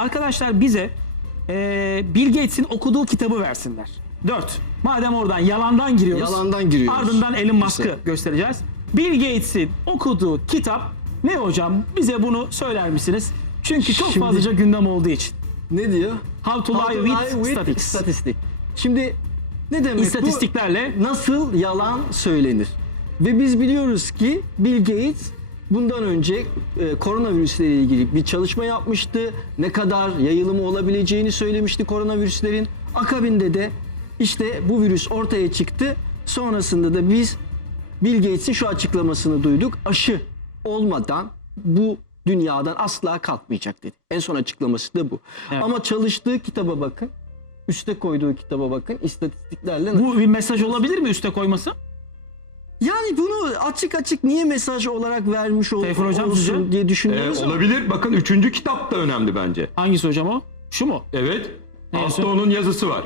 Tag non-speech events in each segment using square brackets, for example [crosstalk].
arkadaşlar bize e, Bill Gates'in okuduğu kitabı versinler. 4. Madem oradan yalandan giriyoruz. Yalandan giriyoruz. Ardından Elon Musk'ı Güzel. göstereceğiz. Bill Gates'in okuduğu kitap ne hocam? Bize bunu söyler misiniz? Çünkü çok Şimdi- fazlaca gündem olduğu için. Ne diyor? How to lie with, statistics. statistic. Şimdi ne demek İstatistiklerle bu? Nasıl yalan söylenir? Ve biz biliyoruz ki Bill Gates bundan önce e, koronavirüsle ilgili bir çalışma yapmıştı. Ne kadar yayılımı olabileceğini söylemişti koronavirüslerin. Akabinde de işte bu virüs ortaya çıktı. Sonrasında da biz Bill Gates'in şu açıklamasını duyduk. Aşı olmadan bu dünyadan asla kalkmayacak dedi. En son açıklaması da bu. Evet. Ama çalıştığı kitaba bakın. Üste koyduğu kitaba bakın. istatistiklerle bu bir mesaj olabilir mi üste koyması? Yani bunu açık açık niye mesaj olarak vermiş ol, Tayfun hocam olsun sizce? diye Ee, düşünüyoruz ama olabilir. Bakın üçüncü kitap da önemli bence. Hangisi hocam o? Şu mu? Evet. Ne Altta yazıyor? onun yazısı var.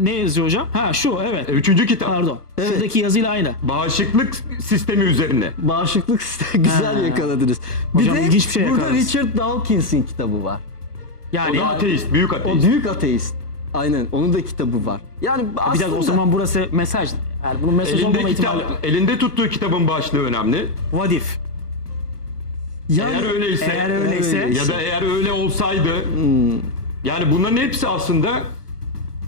Ne yazıyor hocam? Ha şu evet. E, Üçüncü kitap. Pardon. Evet. Şuradaki yazıyla aynı. Bağışıklık sistemi üzerine. bağışıklık sistemi [laughs] güzel Ha. yakaladınız. Bir Hocam de ilginç bir şey burada yakaladınız. Richard Dawkins'in kitabı var. O Yani da ateist, büyük O ateist. büyük ateist. Aynen onun da kitabı var. Yani bir aslında dakika o zaman burası mesaj. Yani bunun mesaj Elinde, olmama kitap, ihtimali. elinde tuttuğu kitabın başlığı önemli. What if? yani, Eğer öyleyse, Eğer öyleyse. ya da eğer öyle olsaydı, yani bunların hepsi aslında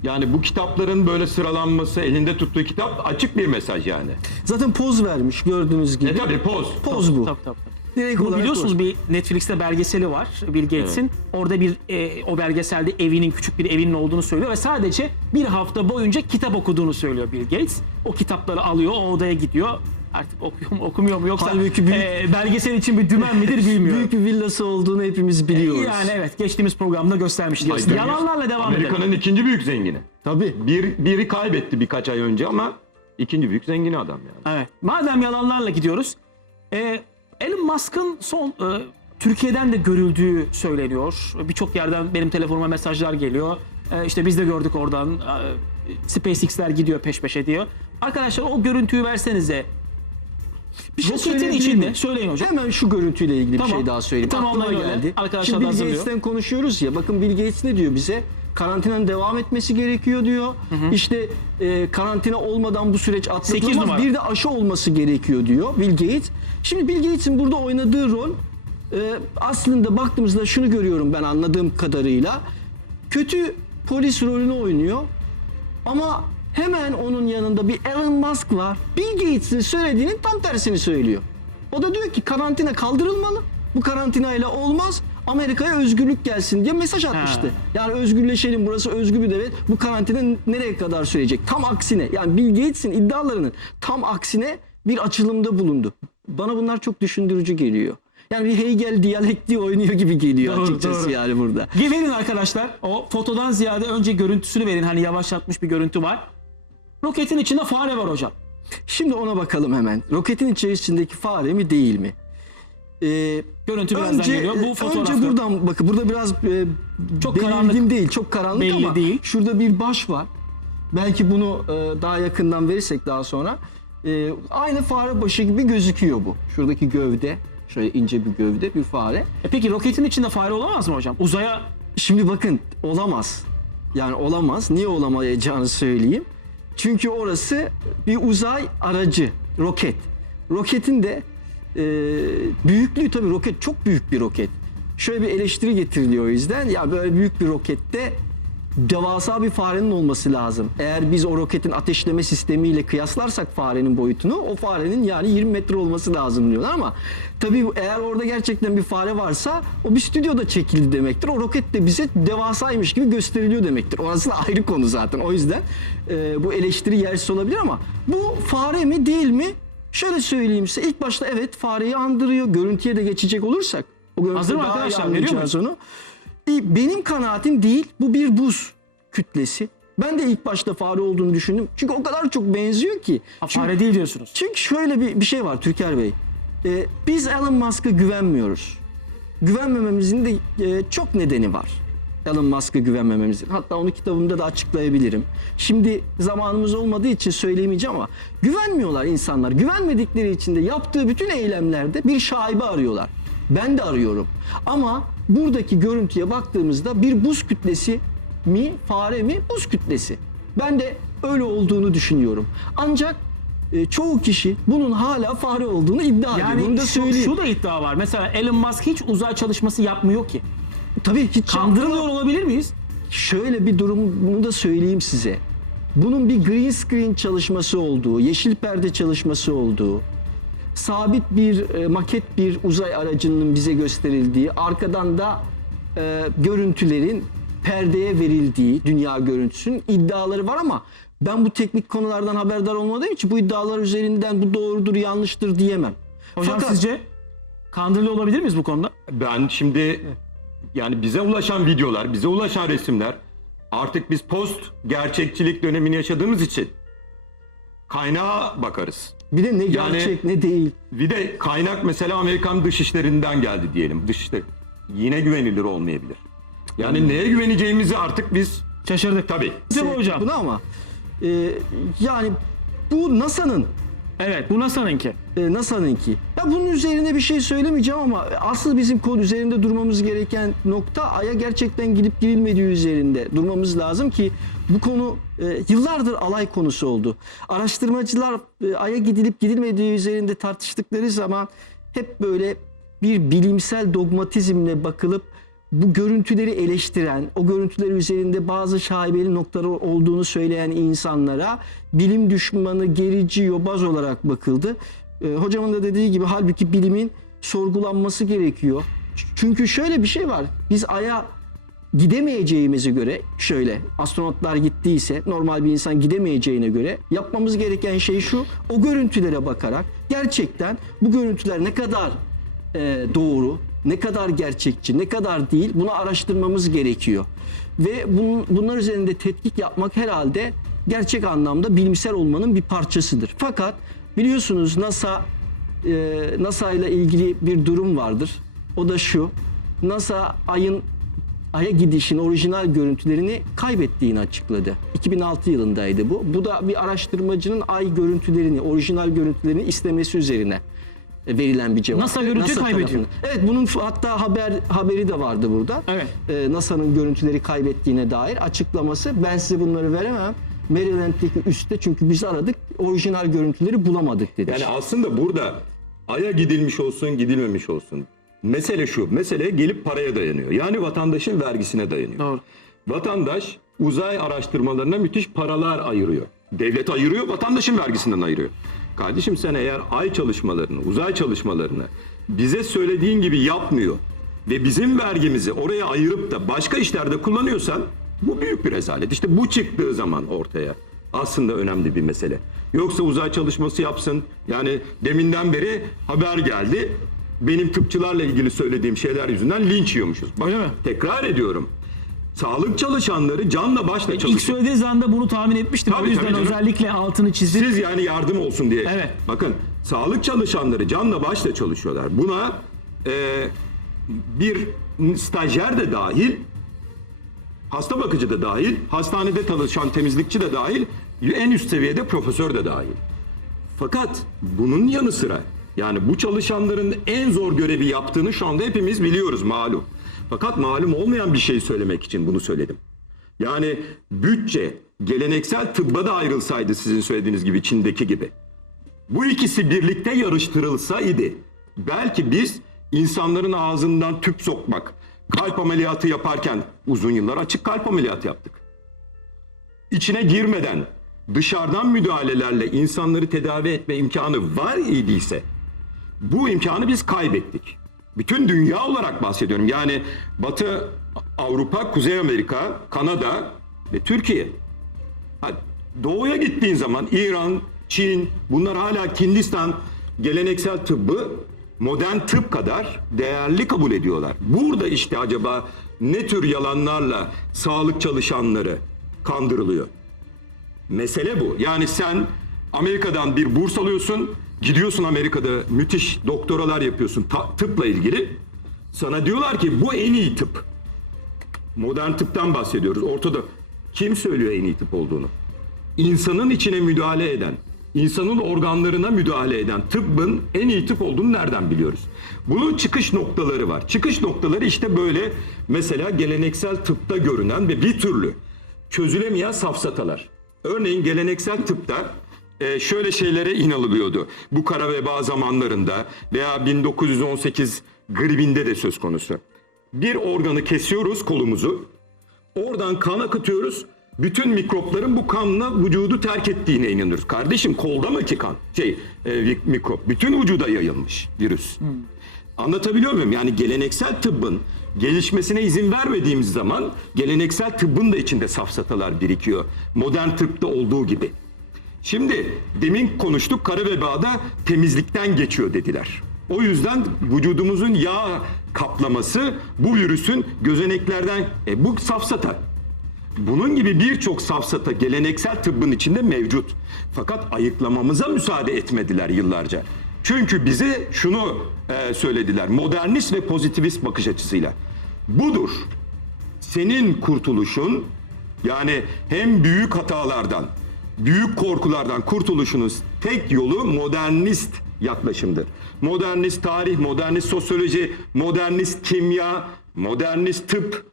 yani bu kitapların böyle sıralanması, elinde tuttuğu kitap açık bir mesaj yani. zaten poz vermiş gördüğünüz gibi. E tabi poz. Poz bu. Tabii tabii. Direkt Bunu biliyorsunuz poz. bir Netflix'te belgeseli var Bill Gates'in. Orada bir e, o belgeselde evinin küçük bir evinin olduğunu söylüyor ve sadece bir hafta boyunca kitap okuduğunu söylüyor Bill Gates. O kitapları alıyor, o odaya gidiyor. Artık okuyor mu, okumuyor mu yoksa Halbuki büyük- e, belgesel için bir dümen midir [laughs] bilmiyorum. Büyük bir villası olduğunu hepimiz biliyoruz. Yani evet geçtiğimiz programda göstermiştik. Yalanlarla devam edelim. Amerika'nın ikinci büyük zengini. Tabii. Bir, biri kaybetti birkaç ay önce ama ikinci büyük zengini adam yani. Evet. Madem yalanlarla gidiyoruz. E, Elon Musk'ın son e, Türkiye'den de görüldüğü söyleniyor. Birçok yerden benim telefonuma mesajlar geliyor. E, işte biz de gördük oradan. E, SpaceX'ler gidiyor peş peşe diyor. Arkadaşlar o görüntüyü versenize. Bir şey Roketin söyleyebilir içinde. miyim? Söyleyin hocam. Hemen şu görüntüyle ilgili Tamam. bir şey daha söyleyeyim. Tamam, Aklıma öyle. geldi. Arkadaşlar Şimdi Bill hazırlıyor. Gates'ten konuşuyoruz ya. Bakın Bill Gates ne diyor bize? Karantinanın devam etmesi gerekiyor diyor. İşte e, karantina olmadan bu süreç Sekiz atlatılamaz. numara. Bir de aşı olması gerekiyor diyor Bill Gates. Şimdi Bill Gates'in burada oynadığı rol e, aslında baktığımızda şunu görüyorum ben anladığım kadarıyla. Kötü polis rolünü oynuyor. Ama hemen onun yanında bir Elon Musk var. Bill Gates'in söylediğinin tam tersini söylüyor. O da diyor ki karantina kaldırılmalı. Bu karantinayla olmaz. Amerika'ya özgürlük gelsin diye mesaj atmıştı. Yani özgürleşelim burası özgür bir devlet. Bu karantina nereye kadar sürecek? Tam aksine yani Bill Gates'in iddialarının tam aksine bir açılımda bulundu. Bana bunlar çok düşündürücü geliyor. Yani bir Hegel diyalektiği oynuyor gibi geliyor Doğru, açıkçası doğru. yani burada. Verin arkadaşlar. O fotodan ziyade önce görüntüsünü verin. Hani yavaşlatmış bir görüntü var. Roketin içinde fare var hocam. Şimdi ona bakalım hemen. Roketin içerisindeki fare mi değil mi? Ee, Görüntü birazdan önce, geliyor. Bu fotoğrafta. önce buradan bakın burada biraz e, Çok karanlık. değil, çok karanlık Belli ama değil. şurada bir baş var. Belki bunu e, daha yakından verirsek daha sonra e, aynı fare başı gibi gözüküyor bu. Şuradaki gövde, şöyle ince bir gövde bir fare. E peki roketin içinde fare olamaz mı hocam? Uzaya Şimdi bakın olamaz. Yani olamaz. Niye olamayacağını söyleyeyim. Çünkü orası bir uzay aracı, roket. Roketin de e, büyüklüğü tabii roket çok büyük bir roket. Şöyle bir eleştiri getiriliyor o yüzden. Ya böyle büyük bir rokette devasa bir farenin olması lazım. Eğer biz o roketin ateşleme sistemiyle kıyaslarsak farenin boyutunu o farenin yani 20 metre olması lazım diyorlar ama tabii eğer orada gerçekten bir fare varsa o bir stüdyoda çekildi demektir. O roket de bize devasaymış gibi gösteriliyor demektir. Orası da [laughs] ayrı konu zaten. O yüzden e, bu eleştiri yersiz olabilir ama bu fare mi değil mi? Şöyle söyleyeyim size ilk başta evet fareyi andırıyor. Görüntüye de geçecek olursak. O Hazır mı arkadaşlar? Veriyor anlayacağız onu. E, Benim kanaatim değil. Bu bir buz kütlesi. Ben de ilk başta fare olduğunu düşündüm. Çünkü o kadar çok benziyor ki. Ha, Çünkü, fare değil diyorsunuz. çünkü şöyle bir, bir şey var Türker Bey. E, biz Elon Musk'a güvenmiyoruz. Güvenmememizin de e, çok nedeni var. Elon Musk'a güvenmememizin. Hatta onu kitabımda da açıklayabilirim. Şimdi zamanımız olmadığı için söyleyemeyeceğim ama güvenmiyorlar insanlar. Güvenmedikleri için de yaptığı bütün eylemlerde bir şaibe arıyorlar. Ben de arıyorum. Ama buradaki görüntüye baktığımızda bir buz kütlesi mi, fare mi? Buz kütlesi. Ben de öyle olduğunu düşünüyorum. Ancak e, çoğu kişi bunun hala fare olduğunu iddia ediyor. Bunu Yani da şu, şu da iddia var. Mesela Elon Musk hiç uzay çalışması yapmıyor ki. Tabii hiç Kandırılıyor olabilir miyiz? Şöyle bir durumunu da söyleyeyim size. Bunun bir green screen çalışması olduğu, yeşil perde çalışması olduğu, sabit bir e, maket bir uzay aracının bize gösterildiği, arkadan da e, görüntülerin perdeye verildiği dünya görüntüsünün iddiaları var ama ben bu teknik konulardan haberdar olmadığım için bu iddialar üzerinden bu doğrudur yanlıştır diyemem. Hocam Fakat- sizce kandırılıyor olabilir miyiz bu konuda? Ben şimdi yani bize ulaşan videolar, bize ulaşan resimler artık biz post gerçekçilik dönemini yaşadığımız için kaynağa bakarız. bir de ne Yani- gerçek ne değil. Bir de kaynak mesela Amerikan dışişlerinden geldi diyelim. Dışişleri yine güvenilir olmayabilir. Yani neye güveneceğimizi artık biz Şaşırdık. tabii. Sizce bu hocam? Bunu ama e, yani bu NASA'nın Evet bu NASA'nınki. e, NASA'nınki. Ya bunun üzerine bir şey söylemeyeceğim ama asıl bizim konu üzerinde durmamız gereken nokta Ay'a gerçekten gidip girilmediği üzerinde durmamız lazım ki bu konu e, yıllardır alay konusu oldu. Araştırmacılar e, Ay'a gidilip gidilmediği üzerinde tartıştıkları zaman hep böyle bir bilimsel dogmatizmle bakılıp bu görüntüleri eleştiren, o görüntüler üzerinde bazı şaibeli noktalar olduğunu söyleyen insanlara bilim düşmanı, gerici, yobaz olarak bakıldı. Ee, hocamın da dediği gibi halbuki bilimin sorgulanması gerekiyor. Çünkü şöyle bir şey var. Biz Ay'a gidemeyeceğimize göre şöyle astronotlar gittiyse normal bir insan gidemeyeceğine göre yapmamız gereken şey şu o görüntülere bakarak gerçekten bu görüntüler ne kadar e, doğru ne kadar gerçekçi ne kadar değil bunu araştırmamız gerekiyor. Ve bunun, bunlar üzerinde tetkik yapmak herhalde gerçek anlamda bilimsel olmanın bir parçasıdır. Fakat biliyorsunuz NASA e, NASA ile ilgili bir durum vardır. O da şu NASA ayın Ay'a gidişin orijinal görüntülerini kaybettiğini açıkladı. 2006 yılındaydı bu. Bu da bir araştırmacının Ay görüntülerini, orijinal görüntülerini istemesi üzerine verilen bir cevap. NASA görüntüyü kaybediyor. tarafından. Evet bunun hatta haber haberi de vardı burada. Evet. Ee, NASA'nın görüntüleri kaybettiğine dair açıklaması. Ben size bunları veremem. Maryland'deki üstte çünkü biz aradık orijinal görüntüleri bulamadık dedi. Yani aslında burada Ay'a gidilmiş olsun, gidilmemiş olsun. Mesele şu, mesele gelip paraya dayanıyor. Yani vatandaşın vergisine dayanıyor. Doğru. Vatandaş uzay araştırmalarına müthiş paralar ayırıyor. Devlet ayırıyor, vatandaşın vergisinden ayırıyor. Kardeşim sen eğer ay çalışmalarını, uzay çalışmalarını bize söylediğin gibi yapmıyor ve bizim vergimizi oraya ayırıp da başka işlerde kullanıyorsan bu büyük bir rezalet. İşte bu çıktığı zaman ortaya aslında önemli bir mesele. Yoksa uzay çalışması yapsın. Yani deminden beri haber geldi. Benim tıpçılarla ilgili söylediğim şeyler yüzünden linç yiyormuşuz. Bak, Öyle mi? Tekrar ediyorum. Sağlık çalışanları canla başla İlk çalışıyor. söylediğiniz anda bunu tahmin etmiştim. Tabii, o yüzden tabii canım. özellikle altını çizdim. Siz yani yardım olsun diye. Evet. Bakın sağlık çalışanları canla başla çalışıyorlar. Buna e, bir stajyer de dahil, hasta bakıcı da dahil, hastanede çalışan temizlikçi de dahil, en üst seviyede profesör de dahil. Fakat bunun yanı sıra yani bu çalışanların en zor görevi yaptığını şu anda hepimiz biliyoruz malum. Fakat malum olmayan bir şey söylemek için bunu söyledim. Yani bütçe geleneksel tıbba da ayrılsaydı sizin söylediğiniz gibi Çin'deki gibi. Bu ikisi birlikte yarıştırılsaydı belki biz insanların ağzından tüp sokmak, kalp ameliyatı yaparken uzun yıllar açık kalp ameliyatı yaptık. İçine girmeden dışarıdan müdahalelerle insanları tedavi etme imkanı var idiyse bu imkanı biz kaybettik. Bütün dünya olarak bahsediyorum. Yani Batı Avrupa, Kuzey Amerika, Kanada ve Türkiye. Doğuya gittiğin zaman İran, Çin, bunlar hala Hindistan geleneksel tıbbı modern tıp kadar değerli kabul ediyorlar. Burada işte acaba ne tür yalanlarla sağlık çalışanları kandırılıyor? Mesele bu. Yani sen Amerika'dan bir burs alıyorsun, gidiyorsun Amerika'da müthiş doktoralar yapıyorsun tıpla ilgili. Sana diyorlar ki bu en iyi tıp. Modern tıptan bahsediyoruz. Ortada kim söylüyor en iyi tıp olduğunu? İnsanın içine müdahale eden, insanın organlarına müdahale eden tıbbın en iyi tıp olduğunu nereden biliyoruz? Bunun çıkış noktaları var. Çıkış noktaları işte böyle mesela geleneksel tıpta görünen ve bir türlü çözülemeyen safsatalar. Örneğin geleneksel tıpta e, şöyle şeylere inanılıyordu. Bu kara veba zamanlarında veya 1918 gribinde de söz konusu. Bir organı kesiyoruz kolumuzu. Oradan kan akıtıyoruz. Bütün mikropların bu kanla vücudu terk ettiğine inanıyoruz. Kardeşim kolda mı ki kan? Şey e, mikrop. Bütün vücuda yayılmış virüs. Anlatabiliyor muyum? Yani geleneksel tıbbın gelişmesine izin vermediğimiz zaman geleneksel tıbbın da içinde safsatalar birikiyor. Modern tıpta olduğu gibi. Şimdi demin konuştuk kara vebada temizlikten geçiyor dediler. O yüzden vücudumuzun yağ kaplaması bu virüsün gözeneklerden e, bu safsata. Bunun gibi birçok safsata geleneksel tıbbın içinde mevcut. Fakat ayıklamamıza müsaade etmediler yıllarca. Çünkü bize şunu e, söylediler. Modernist ve pozitivist bakış açısıyla. Budur senin kurtuluşun yani hem büyük hatalardan, büyük korkulardan kurtuluşunun tek yolu modernist yaklaşımdır. Modernist tarih, modernist sosyoloji, modernist kimya, modernist tıp,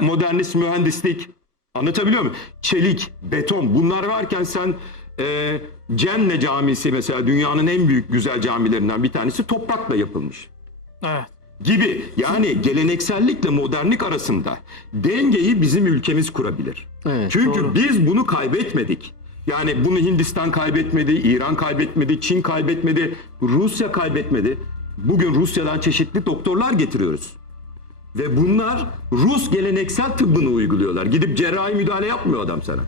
modernist mühendislik. Anlatabiliyor muyum? Çelik, beton bunlar varken sen e, Cenne Camisi mesela dünyanın en büyük güzel camilerinden bir tanesi toprakla yapılmış Evet. gibi yani geleneksellikle modernlik arasında dengeyi bizim ülkemiz kurabilir. Evet, Çünkü doğru. biz bunu kaybetmedik. Yani bunu Hindistan kaybetmedi, İran kaybetmedi, Çin kaybetmedi, Rusya kaybetmedi. Bugün Rusya'dan çeşitli doktorlar getiriyoruz. Ve bunlar Rus geleneksel tıbbını uyguluyorlar. Gidip cerrahi müdahale yapmıyor adam sana.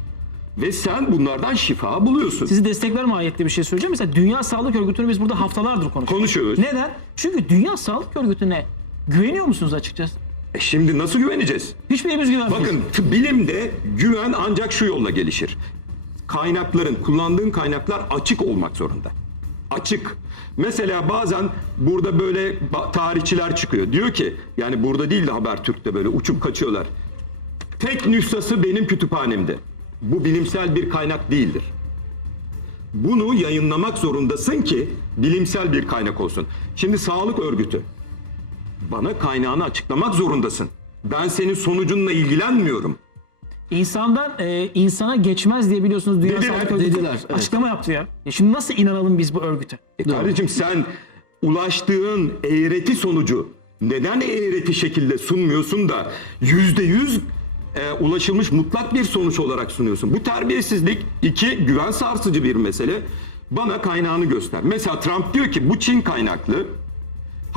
Ve sen bunlardan şifa buluyorsun. Sizi destekler mahiyette bir şey söyleyeceğim. Mesela Dünya Sağlık Örgütü'nü biz burada haftalardır konuşuyoruz. Konuşuyoruz. Neden? Çünkü Dünya Sağlık Örgütü'ne güveniyor musunuz açıkçası? E şimdi nasıl güveneceğiz? Hiçbirimiz güvenmiyoruz. Bakın bilimde güven ancak şu yolla gelişir. Kaynakların, kullandığın kaynaklar açık olmak zorunda. Açık. Mesela bazen burada böyle tarihçiler çıkıyor. Diyor ki yani burada değil de Habertürk'te böyle uçup kaçıyorlar. Tek nüshası benim kütüphanemde. Bu bilimsel bir kaynak değildir. Bunu yayınlamak zorundasın ki bilimsel bir kaynak olsun. Şimdi sağlık örgütü bana kaynağını açıklamak zorundasın. Ben senin sonucunla ilgilenmiyorum. İnsandan e, insana geçmez diye biliyorsunuz Dünya Dediler, Sağlık Örgütü dediler, evet. açıklama yaptı ya. ya. Şimdi nasıl inanalım biz bu örgüte? E kardeşim sen ulaştığın eğreti sonucu neden eğreti şekilde sunmuyorsun da yüzde yüz e, ulaşılmış mutlak bir sonuç olarak sunuyorsun? Bu terbiyesizlik iki güven sarsıcı bir mesele. Bana kaynağını göster. Mesela Trump diyor ki bu Çin kaynaklı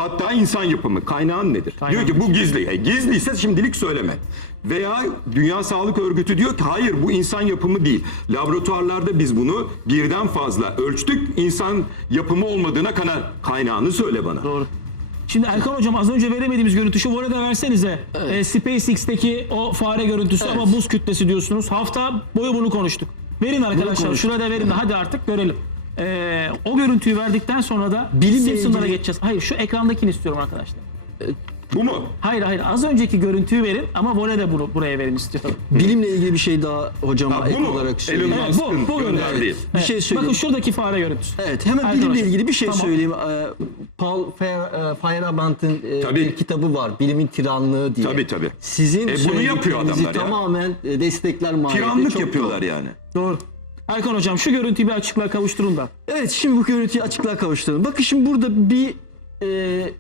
Hatta insan yapımı. Kaynağın nedir? Kaynağın diyor ki bu gizli. E, gizliyse şimdilik söyleme. Veya Dünya Sağlık Örgütü diyor ki hayır bu insan yapımı değil. Laboratuvarlarda biz bunu birden fazla ölçtük. İnsan yapımı olmadığına kanar. Kaynağını söyle bana. Doğru. Şimdi Erkan Hocam az önce veremediğimiz görüntü şu bu arada versenize. E, SpaceX'teki o fare görüntüsü Evet. ama buz kütlesi diyorsunuz. Hafta boyu bunu konuştuk. Verin arkadaşlar. konuştuk. Şurada da verin hadi artık görelim. E, o görüntüyü verdikten sonra da Bilimle Simpsonlara ilgili- geçeceğiz. Hayır şu ekrandakini istiyorum arkadaşlar. Bu mu? Hayır hayır az önceki görüntüyü verin ama vole de bunu buraya verin istiyorum. Bilimle ilgili bir şey daha hocama Ha, bu ek mu? olarak söyleyeyim. Elon Evet, bu, Musk'ın bu görüntü. gönderdiği. Bir şey söyleyeyim. Bakın şuradaki fare görüntüsü. Evet hemen Arkadaşlar, bilimle ilgili bir şey tamam. söyleyeyim. Ee, Paul Fe- e, Feyerabend'in e, Tabii. bir kitabı var. Bilimin tiranlığı diye. Tabii, tabii. Sizin E, bunu yapıyor söylediklerinizi adamlar ya. tamamen e, destekler mahiyette. Tiranlık Çok yapıyorlar doğru. yani. Doğru. Erkan Hocam şu görüntüyü bir açıklığa kavuşturun da. Evet şimdi bu görüntüyü açıklığa kavuşturalım. Bakın şimdi burada bir e,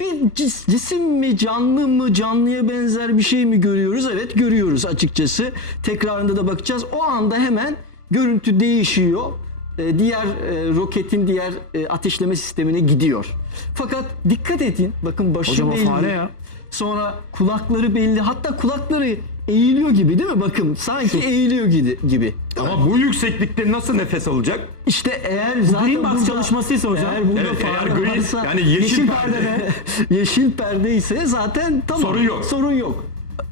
bir cis- cisim mi canlı mı canlıya benzer bir şey mi görüyoruz? Evet görüyoruz açıkçası. Tekrarında da bakacağız. O anda hemen görüntü değişiyor. E, diğer e, roketin diğer e, ateşleme sistemine gidiyor. Fakat dikkat edin. Bakın başı Hocam belli. fare ya. Sonra kulakları belli. Hatta kulakları eğiliyor gibi değil mi? Bakın sanki eğiliyor gibi. gibi. Ama bu yükseklikte nasıl nefes alacak? İşte eğer zaten Green Box burada- çalışmasıysa hocam. Eğer burada Evet, eğer fare green- varsa, yani yeşil perde. [laughs] yeşil perde ise zaten tamam. Sorun yok. Sorun yok.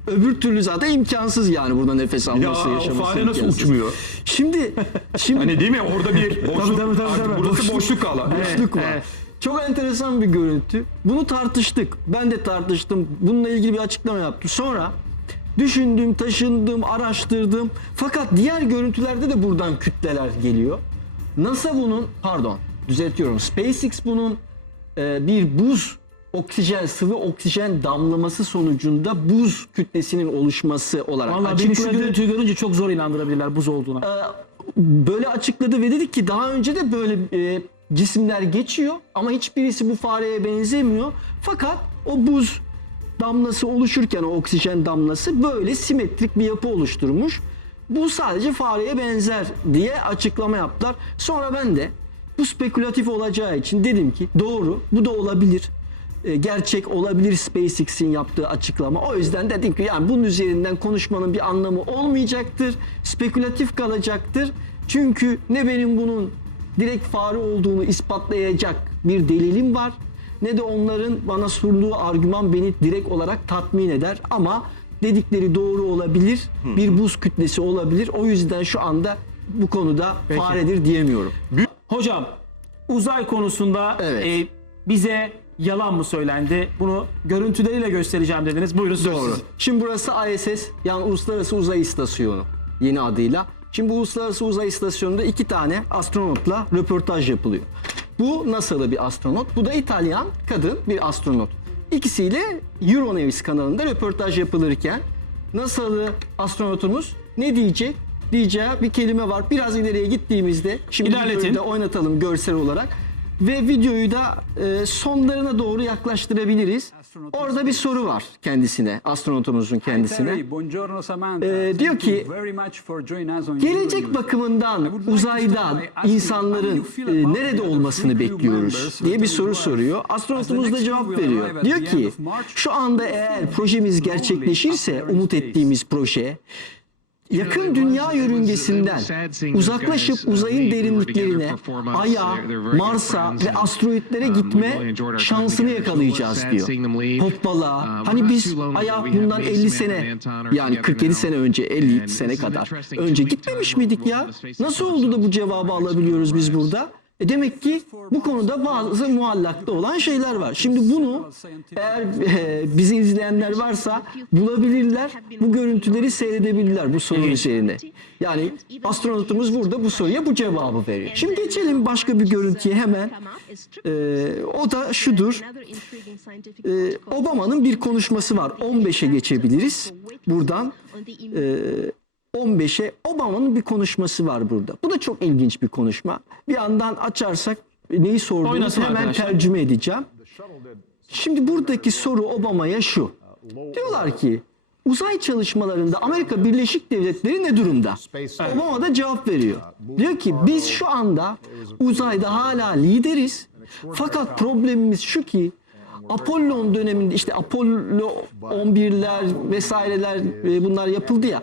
Öbür türlü zaten imkansız yani burada nefes Ya alması, o yaşaması fare nasıl imkansız. uçmuyor? Şimdi [laughs] şimdi Hani değil mi? Orada bir boşluk. tabii, tabii, Artık tabii. Burası Boşluk. boşluk alan. boşluk var. evet. Çok enteresan bir görüntü. Bunu tartıştık. Ben de tartıştım. Bununla ilgili bir açıklama yaptım. Sonra düşündüm, taşındım, araştırdım. Fakat diğer görüntülerde de buradan kütleler geliyor. NASA bunun pardon düzeltiyorum SpaceX bunun e, bir buz oksijen sıvı oksijen damlaması sonucunda buz kütlesinin oluşması olarak Vallahi benim şu açıkladı. görüntüyü görünce çok zor inandırabilirler buz olduğuna. Ee, böyle açıkladı ve dedik ki daha önce de böyle e, cisimler geçiyor ama hiçbirisi bu fareye benzemiyor. Fakat o buz damlası oluşurken o oksijen damlası böyle simetrik bir yapı oluşturmuş. Bu sadece fareye benzer diye açıklama yaptılar. Sonra ben de bu spekülatif olacağı için dedim ki doğru bu da olabilir. E, gerçek olabilir SpaceX'in yaptığı açıklama. O yüzden dedim ki yani bunun üzerinden konuşmanın bir anlamı olmayacaktır. Spekülatif kalacaktır. Çünkü ne benim bunun direkt fare olduğunu ispatlayacak bir delilim var ne de onların bana sunduğu argüman beni direkt olarak tatmin eder ama dedikleri doğru olabilir. Bir buz kütlesi olabilir. O yüzden şu anda bu konuda faredir diyemiyorum. Hocam uzay konusunda Evet. e, bize yalan mı söylendi? Bunu görüntüleriyle göstereceğim dediniz. Buyurun söz Doğru. sizin. Şimdi burası ISS yani Uluslararası Uzay İstasyonu yeni adıyla. Şimdi bu Uluslararası Uzay İstasyonu'nda iki tane astronotla röportaj yapılıyor. Bu NASA'lı bir astronot, bu da İtalyan kadın bir astronot. İkisiyle Euronews kanalında röportaj yapılırken NASA'lı astronotumuz ne diyecek? Diyeceği bir kelime var. Biraz ileriye gittiğimizde şimdi İlerletin. oynatalım görsel olarak ve videoyu da e, sonlarına doğru yaklaştırabiliriz. Orada bir soru var kendisine, astronotumuzun kendisine. Ee, diyor ki, Gelecek bakımından uzayda insanların e, nerede olmasını bekliyoruz diye bir soru soruyor. Astronotumuz da cevap veriyor. Diyor ki şu anda eğer projemiz gerçekleşirse umut ettiğimiz proje yakın dünya yörüngesinden uzaklaşıp uzayın derinliklerine, Ay'a, Mars'a ve asteroitlere gitme şansını yakalayacağız diyor. Hoppala. Hani biz Ay'a bundan 50 sene yani 47 sene önce 50 sene kadar önce gitmemiş miydik ya? Nasıl oldu da bu cevabı alabiliyoruz biz burada? E demek ki bu konuda bazı muallakta olan şeyler var. Şimdi bunu eğer e, bizi izleyenler varsa bulabilirler, bu görüntüleri seyredebilirler bu soru üzerine. Yani astronotumuz burada bu soruya bu cevabı veriyor. Şimdi geçelim başka bir görüntüye hemen. Ee, o da şudur. Ee, Obama'nın bir konuşması var. 15'e geçebiliriz. Buradan e, 15'e Obama'nın bir konuşması var burada. Bu da çok ilginç bir konuşma. Bir yandan açarsak neyi sorduğunuzu Oynasın hemen arkadaşlar. tercüme edeceğim. Şimdi buradaki soru Obama'ya şu. Diyorlar ki uzay çalışmalarında Amerika Birleşik Devletleri ne durumda? Obama da cevap veriyor. Diyor ki biz şu anda uzayda hala lideriz. Fakat problemimiz şu ki Apollon döneminde işte Apollo 11'ler vesaireler e, bunlar yapıldı ya.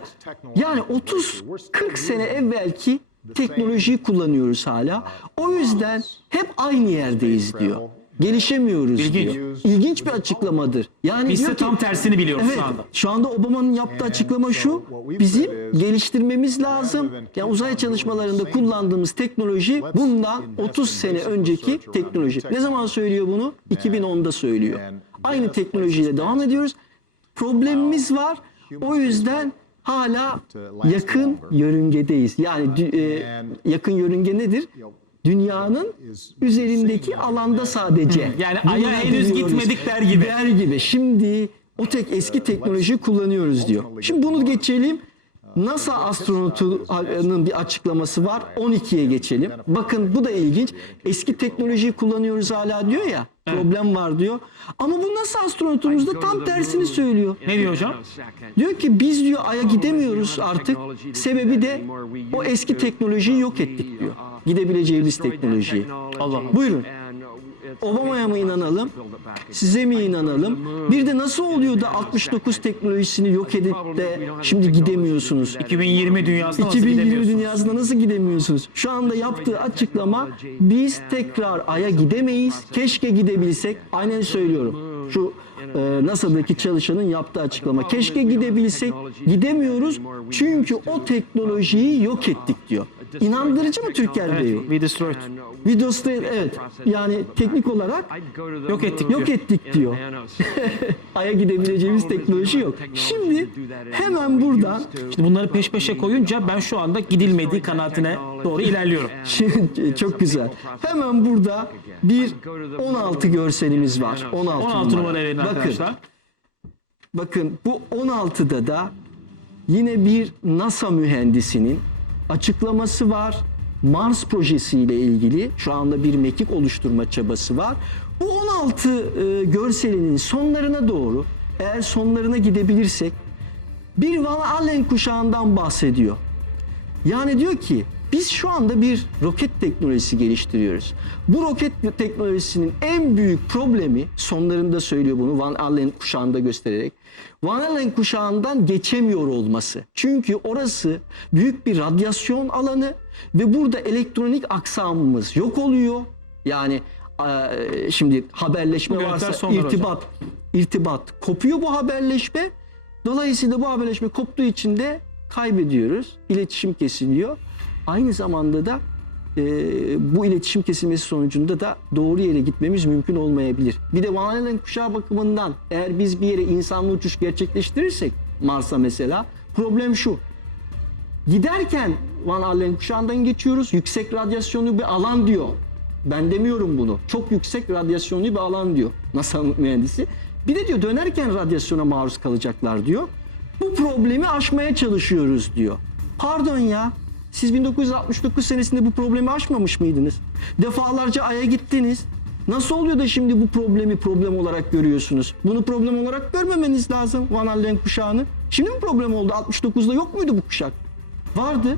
Yani 30-40 sene evvelki teknolojiyi kullanıyoruz hala. O yüzden hep aynı yerdeyiz diyor. Gelişemiyoruz İlginç. diyor. İlginç bir açıklamadır. Yani Biz diyor de ki, tam tersini biliyoruz Evet, şu anda. şu anda Obama'nın yaptığı açıklama şu. Bizim geliştirmemiz lazım. Yani uzay çalışmalarında kullandığımız teknoloji bundan 30 sene önceki teknoloji. Ne zaman söylüyor bunu? 2010'da söylüyor. Aynı teknolojiyle devam ediyoruz. Problemimiz var. O yüzden hala yakın yörüngedeyiz. Yani e, yakın yörünge nedir? Dünyanın üzerindeki alanda sadece. Yani Ay'a henüz gitmedik der gibi. Der gibi. Şimdi o tek eski teknolojiyi kullanıyoruz diyor. Şimdi bunu geçelim. NASA astronotunun bir açıklaması var. 12'ye geçelim. Bakın bu da ilginç. Eski teknolojiyi kullanıyoruz hala diyor ya. Problem var diyor. Ama bu NASA astronotumuz da tam tersini söylüyor. Ne diyor hocam? Diyor ki biz diyor Ay'a gidemiyoruz artık. Sebebi de o eski teknolojiyi yok ettik diyor. Gidebileceğimiz teknolojiyi. Allah. Buyurun. Obama'ya mı inanalım? Size mi inanalım? Bir de nasıl oluyor da 69 teknolojisini yok edip de şimdi gidemiyorsunuz? 2020 dünyasında nasıl 2020 gidemiyorsunuz? dünyasında nasıl gidemiyorsunuz? Şu anda yaptığı açıklama biz tekrar Ay'a gidemeyiz. Keşke gidebilsek. Aynen söylüyorum. Şu e, NASA'daki çalışanın yaptığı açıklama. Keşke gidebilsek. Gidemiyoruz çünkü o teknolojiyi yok ettik diyor. İnandırıcı mı Türker Bey? Evet, we destroyed. Videosu evet. Yani teknik olarak Yok ettik yok ettik diyor. [laughs] Ay'a gidebileceğimiz teknoloji yok. Şimdi hemen buradan Şimdi bunları peş peşe koyunca ben şu anda gidilmediği kanaatine doğru ilerliyorum. [laughs] Şimdi çok güzel. Hemen burada bir 16 görselimiz var. 16, 16 numara verin Bakın, arkadaşlar. bakın bu 16'da da yine bir NASA mühendisinin açıklaması var. Mars projesiyle ilgili şu anda bir mekik oluşturma çabası var. Bu 16 e, görselinin sonlarına doğru eğer sonlarına gidebilirsek bir Van Allen kuşağından bahsediyor. Yani diyor ki biz şu anda bir roket teknolojisi geliştiriyoruz. Bu roket teknolojisinin en büyük problemi sonlarında söylüyor bunu Van Allen kuşağında göstererek. Van Allen kuşağından geçemiyor olması. Çünkü orası büyük bir radyasyon alanı ve burada elektronik aksamımız yok oluyor. Yani eee, şimdi haberleşme varsa sonlar hocam. irtibat irtibat kopuyor bu haberleşme. Dolayısıyla bu haberleşme koptuğu için de kaybediyoruz. İletişim kesiliyor. Aynı zamanda da e, bu iletişim kesilmesi sonucunda da doğru yere gitmemiz mümkün olmayabilir. Bir de Van Allen kuşağı bakımından eğer biz bir yere insanlı uçuş gerçekleştirirsek Mars'a mesela problem şu. Giderken Van Allen kuşağından geçiyoruz. Yüksek radyasyonlu bir alan diyor. Ben demiyorum bunu. Çok yüksek radyasyonlu bir alan diyor NASA mühendisi. Bir de diyor dönerken radyasyona maruz kalacaklar diyor. Bu problemi aşmaya çalışıyoruz diyor. Pardon ya. Siz 1969 senesinde bu problemi aşmamış mıydınız? Defalarca Ay'a gittiniz. Nasıl oluyor da şimdi bu problemi problem olarak görüyorsunuz? Bunu problem olarak görmemeniz lazım Van Allen kuşağını. Şimdi mi problem oldu? 69'da yok muydu bu kuşak? Vardı.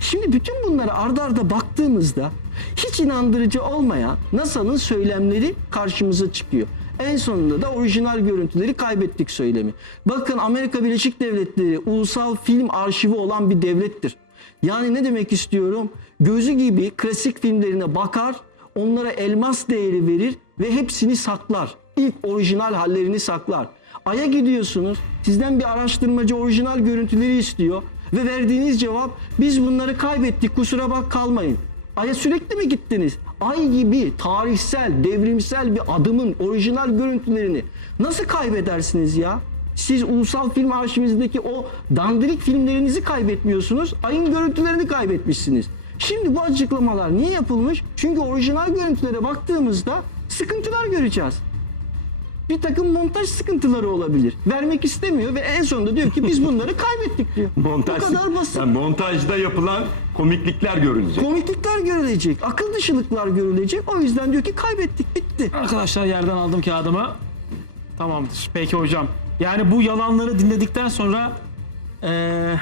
Şimdi bütün bunları ardarda arda baktığımızda hiç inandırıcı olmayan NASA'nın söylemleri karşımıza çıkıyor. En sonunda da orijinal görüntüleri kaybettik söylemi. Bakın Amerika Birleşik Devletleri ulusal film arşivi olan bir devlettir. Yani ne demek istiyorum? Gözü gibi klasik filmlerine bakar, onlara elmas değeri verir ve hepsini saklar. İlk orijinal hallerini saklar. Ay'a gidiyorsunuz. Sizden bir araştırmacı orijinal görüntüleri istiyor ve verdiğiniz cevap biz bunları kaybettik kusura bak kalmayın. Ay'a sürekli mi gittiniz? Ay gibi tarihsel, devrimsel bir adımın orijinal görüntülerini nasıl kaybedersiniz ya? Siz ulusal film arşivinizdeki o dandirik filmlerinizi kaybetmiyorsunuz. Ayın görüntülerini kaybetmişsiniz. Şimdi bu açıklamalar niye yapılmış? Çünkü orijinal görüntülere baktığımızda sıkıntılar göreceğiz bir takım montaj sıkıntıları olabilir. Vermek istemiyor ve en sonunda diyor ki biz bunları [laughs] kaybettik diyor. Montaj, Bu kadar basit. Yani montajda yapılan komiklikler görülecek. Komiklikler görülecek, akıl dışılıklar görülecek. O yüzden diyor ki kaybettik, bitti. Arkadaşlar yerden aldım kağıdımı. Tamamdır. Peki hocam. Yani bu yalanları dinledikten sonra eee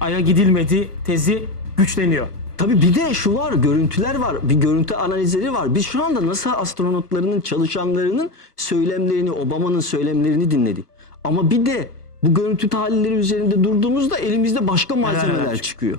Ay'a gidilmedi tezi güçleniyor. Tabii bir de şu var, görüntüler var, bir görüntü analizleri var. Biz şu anda NASA astronotlarının, çalışanlarının söylemlerini, Obama'nın söylemlerini dinledik. Ama bir de bu görüntü tahlilleri üzerinde durduğumuzda elimizde başka malzemeler çıkıyor.